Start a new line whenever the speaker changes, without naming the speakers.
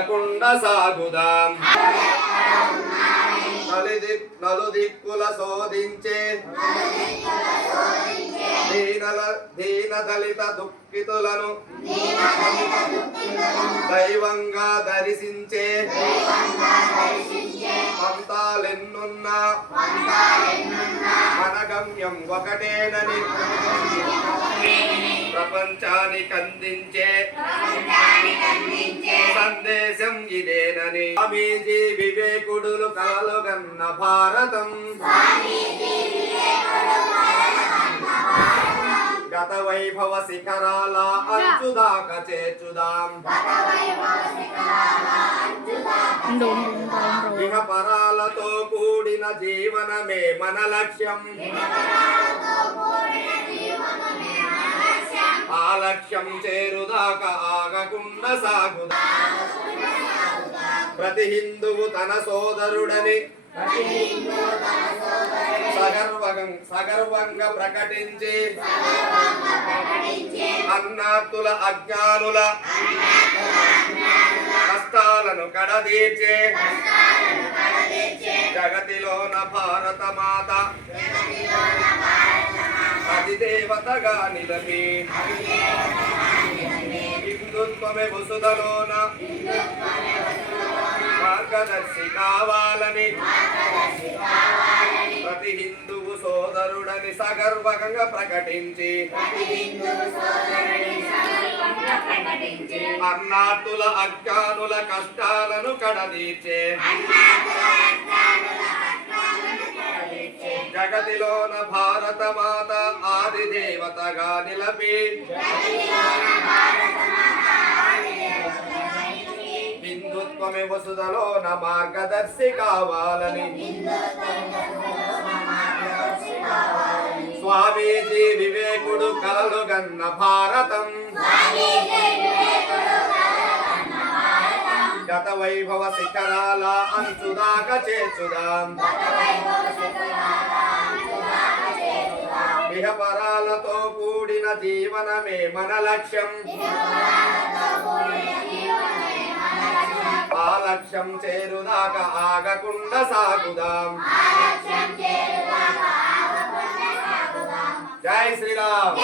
ఆగకుండా సాగుదాం. నలుది నలుదిక్కుల శోధించే. దీనల దీన దళిత దుఃఖితులను దైవంగా దర్శించే. పంతాలెన్నున్నా మన గమ్యం ఒకటేనని. ప్రపంచానికి అందించే సందేశం ఇదేనని. స్వామీజీ వివేకుడులు కలలుగన్న భారతం. గత వైభవ శిఖరాల అంచుదాక చేర్చుదాం.
ఉండు ఉండు ఉండు ఉండు.
ఇహ పరాలతో కూడిన జీవనమే మన లక్ష్యం. లక్ష్యం చేరుదాకా ఆగకుండా సాగుదా. ప్రతి హిందువు తన సోదరుడని సగర్వం సగర్వంగా ప్రకటించి అన్నాతుల అజ్ఞానుల కష్టాలను కడదీర్చే జగతిలోన భారత మాత అధిదేవతగా నిలపి హిందుత్వమే వసుదలోన మార్గదర్శి కావాలని ప్రతి హిందువు సోదరుడని సగర్వంగా ప్రకటించి. అన్నాతుల అజ్ఞానుల కష్టాలను కడదీర్చే. జగతిలోన భారత మాత ఆది దేవతగా నిలపి. హిందుత్వమే వసుదలోన మార్గదర్శి కావాలని స్వామీజీ వివేకుడు కలలు గన్న భారతం. గత వైభవ శిఖరాల అంచుదాక చేర్చుదాం. ఇహపరాలతో కూడిన జీవనమే మన లక్ష్యం. ఆ లక్ష్యం చేరుదాకా ఆగకుండా సాగుదాం. జై శ్రీరామ్.